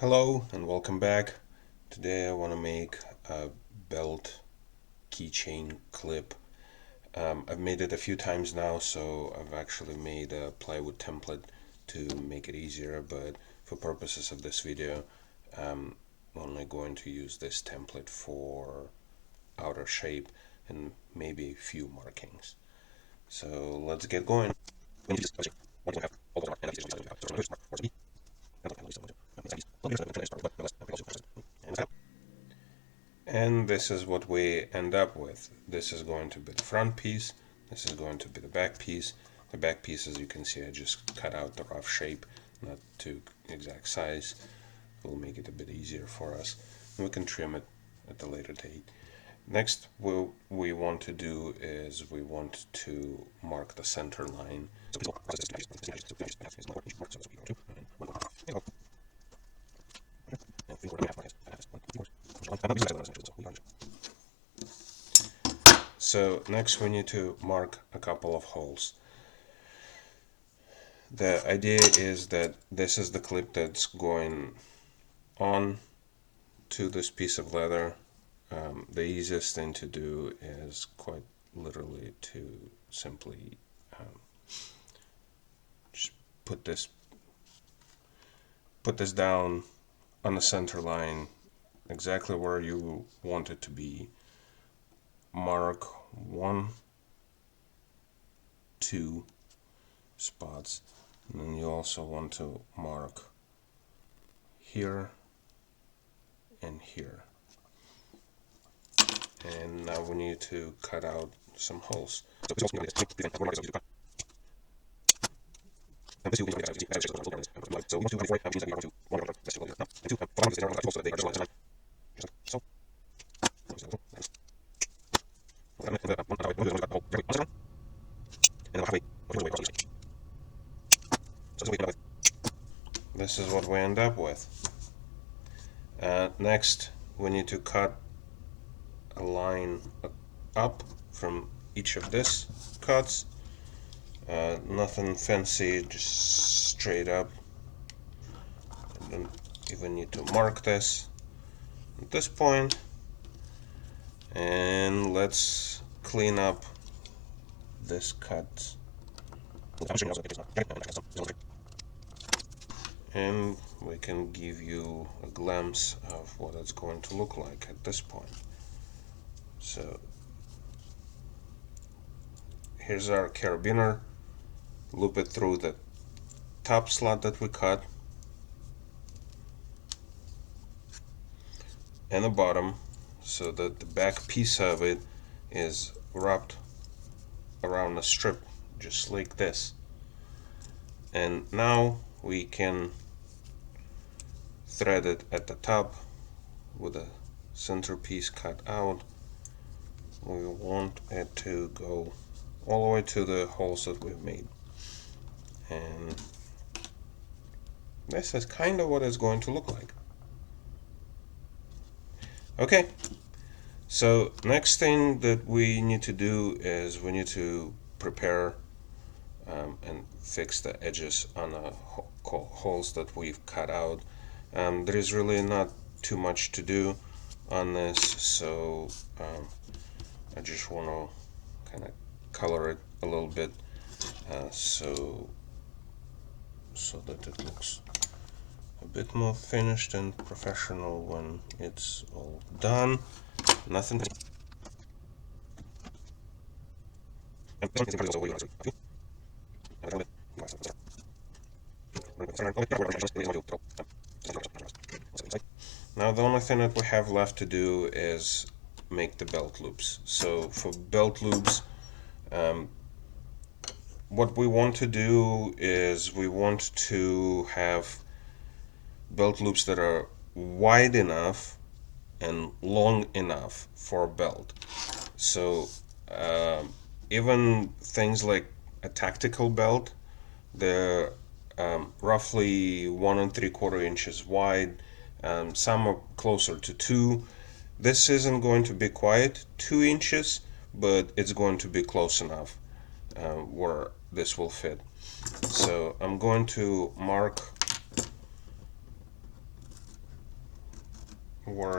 Hello and welcome back. Today I want to make a belt keychain clip. I've made it a few times now, so I've actually made a plywood template to make it easier, but for purposes of this video, I'm only going to use this template for outer shape and maybe a few markings. So let's get going. And this is what we end up with. This is going to be the front piece. This is going to be the back piece. The back piece, as you can see, I just cut out the rough shape, not to exact size. It will make it a bit easier for us. And we can trim it at a later date. Next, what we want to do is we want to mark the center line. So next we need to mark a couple of holes. The idea is that this is the clip that's going on to this piece of leather. The easiest thing to do is quite literally to simply just put this down on the center line exactly where you want it to be. Mark 1, 2 spots, and then you also want to mark here and here. And now we need to cut out some holes. This is what we end up with. Next, we need to cut a line up from each of these cuts. Nothing fancy, just straight up. I don't even need to mark this at this point. And let's clean up this cut. And we can give you a glimpse of what it's going to look like at this point. So here's our carabiner. Loop it through the top slot that we cut and the bottom, so that the back piece of it is wrapped around a strip just like this. And now we can thread it at the top with the center piece cut out. We want it to go all the way to the holes that we've made. And this is kind of what it's going to look like. Okay, so next thing that we need to do is we need to prepare and fix the edges on the holes that we've cut out. There is really not too much to do on this, so I just want to kind of color it a little bit so that it looks a bit more finished and professional when it's all done. Nothing. Now the only thing that we have left to do is make the belt loops. So for belt loops, what we want to do is we want to have belt loops that are wide enough and long enough for a belt. So even things like a tactical belt, they're roughly 1 3/4 inches wide. Some are closer to 2. This isn't going to be quite 2 inches, but it's going to be close enough where this will fit. So I'm going to mark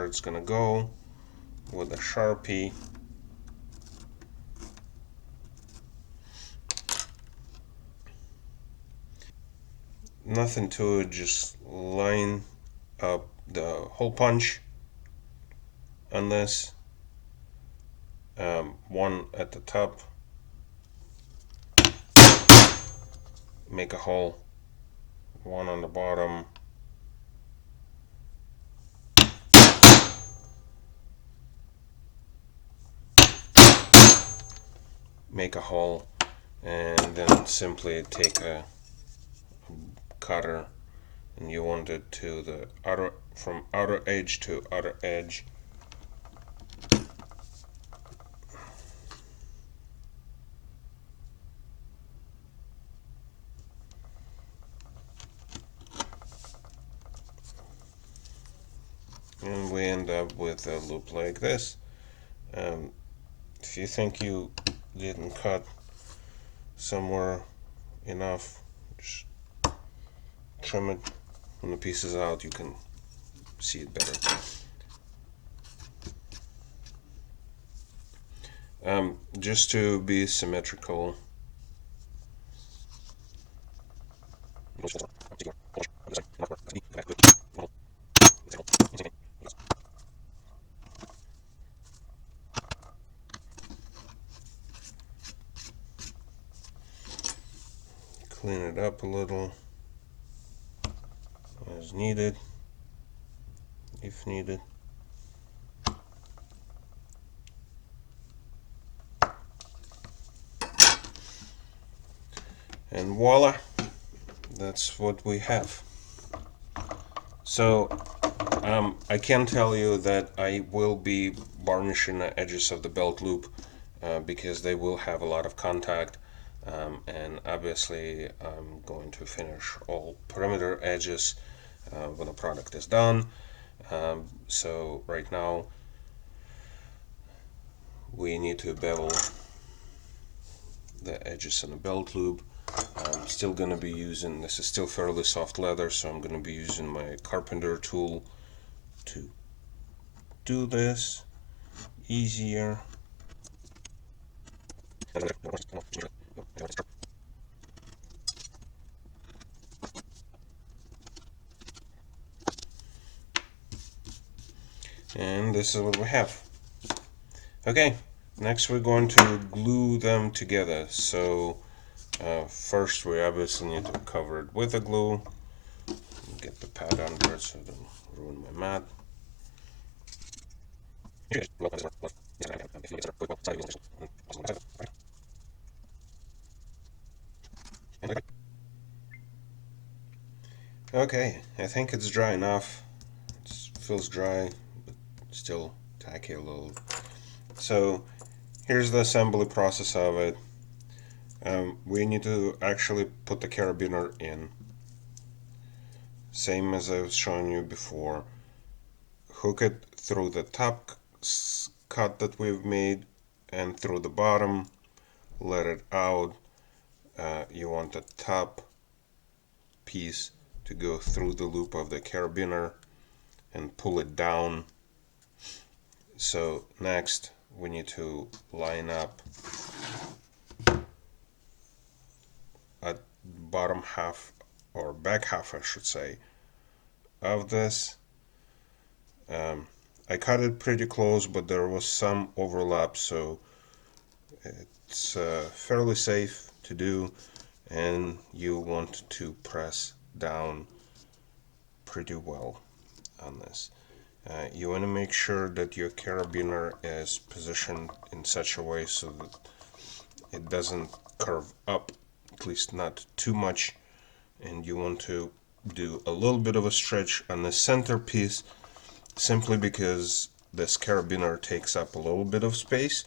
where it's gonna go with a Sharpie. Nothing to it, just line up the hole punch on this, one at the top, make a hole, one on the bottom, make a hole, and then simply take a cutter, and you want it to the outer, from outer edge to outer edge. And we end up with a loop like this. If you think you didn't cut somewhere enough, just trim it when the piece is out, you can see it better. Just to be symmetrical, clean it up a little as needed, if needed. And voila, that's what we have. So I can tell you that I will be varnishing the edges of the belt loop because they will have a lot of contact, and obviously I'm going to finish all perimeter edges when the product is done. So right now we need to bevel the edges on the belt loop. I'm still going to be using, this is still fairly soft leather, so I'm going to be using my Carpenter tool to do this easier. And this is what we have. Okay, next we're going to glue them together. So first we obviously need to cover it with a glue. Get the pad under it so it doesn't ruin my mat. Okay, I think it's dry enough. It feels dry, but still tacky a little. So here's the assembly process of it. We need to actually put the carabiner in. Same as I was showing you before. Hook it through the top cut that we've made and through the bottom. Let it out. You want the top piece to go through the loop of the carabiner and pull it down. So next we need to line up at bottom half, or back half I should say, of this. I cut it pretty close, but there was some overlap, so it's fairly safe to do, and you want to press down pretty well on this. You want to make sure that your carabiner is positioned in such a way so that it doesn't curve up, at least not too much, and you want to do a little bit of a stretch on the center piece, simply because this carabiner takes up a little bit of space,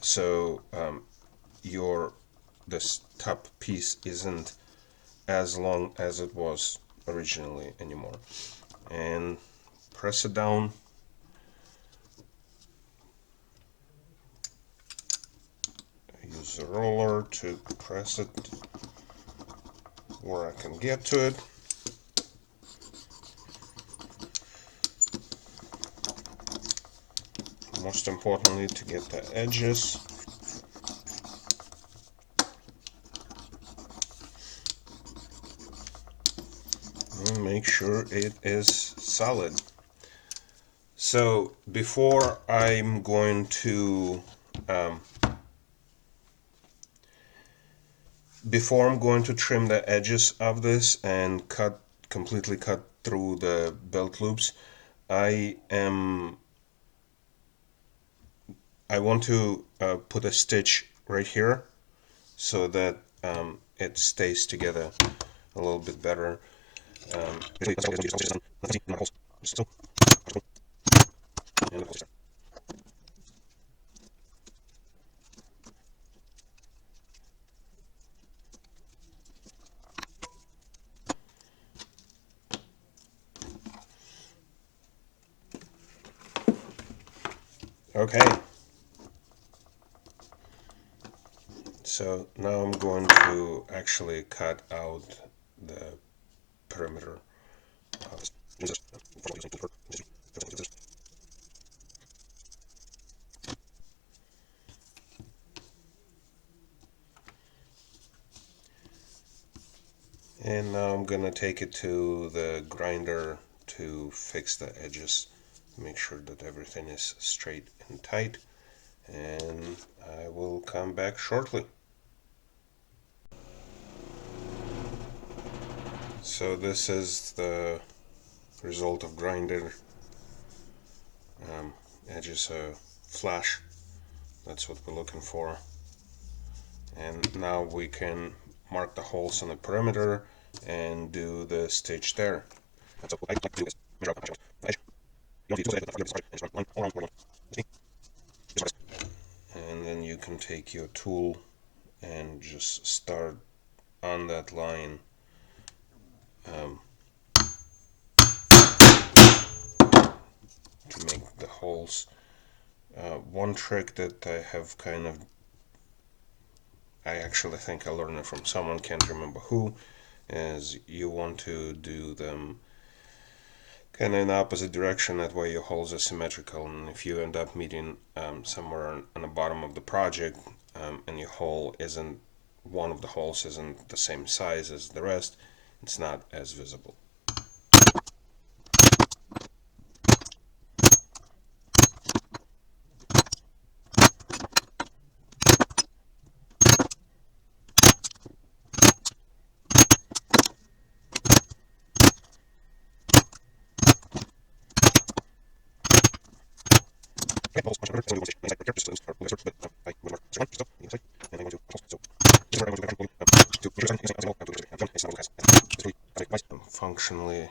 so this top piece isn't as long as it was originally anymore. And press it down. Use the roller to press it where I can get to it. most importantly, to get the edges. And make sure it is solid. So before I'm going to trim the edges of this and completely cut through the belt loops, I want to put a stitch right here so that it stays together a little bit better. Okay, so now I'm going to actually cut out the perimeter of this. And now I'm gonna take it to the grinder to fix the edges, make sure that everything is straight and tight, and I will come back shortly. So this is the result of grinder. Edges flash, that's what we're looking for. And now we can mark the holes on the perimeter and do the stitch there. That's what I like to do is measure out the edge. And then you can take your tool and just start on that line. To make the holes. One trick that I have I actually think I learned it from someone, can't remember who, is you want to do them kind of in the opposite direction, that way your holes are symmetrical, and if you end up meeting somewhere on the bottom of the project and your hole isn't, one of the holes isn't the same size as the rest, it's not as visible. Functionally,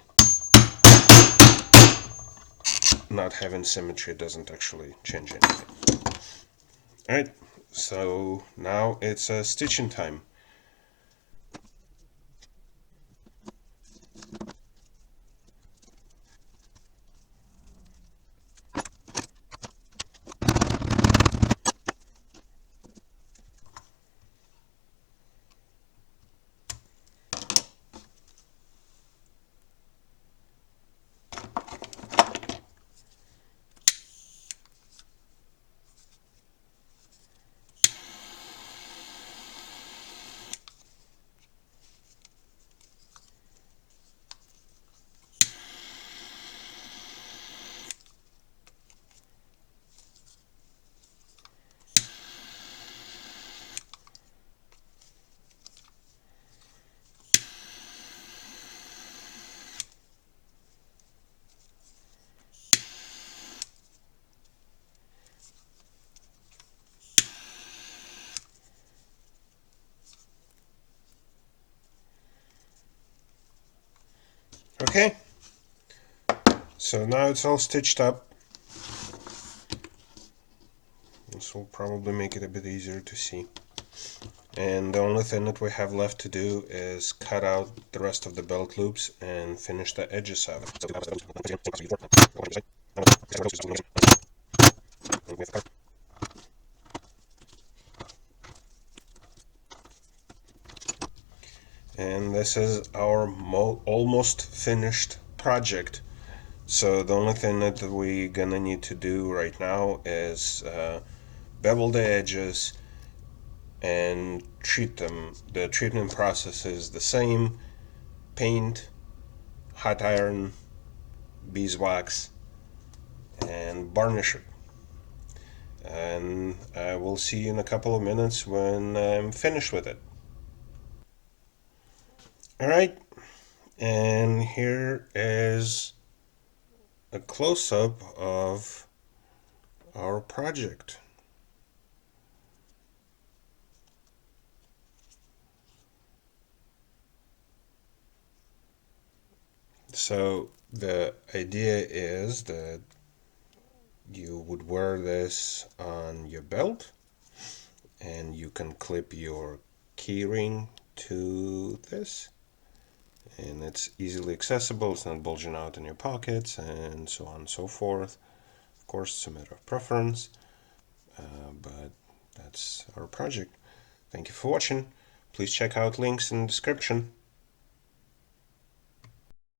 not having symmetry doesn't actually change anything. Alright, so now it's stitching time. Okay, so now it's all stitched up. This will probably make it a bit easier to see. And the only thing that we have left to do is cut out the rest of the belt loops and finish the edges of it. And this is our almost finished project. So the only thing that we're gonna need to do right now is bevel the edges and treat them. The treatment process is the same: paint, hot iron, beeswax, and varnish it. And I will see you in a couple of minutes when I'm finished with it. All right, and here is a close-up of our project. So the idea is that you would wear this on your belt, and you can clip your keyring to this, and it's easily accessible. It's not bulging out in your pockets, and so on and so forth. Of course, it's a matter of preference, but that's our project. Thank you for watching. Please check out links in the description.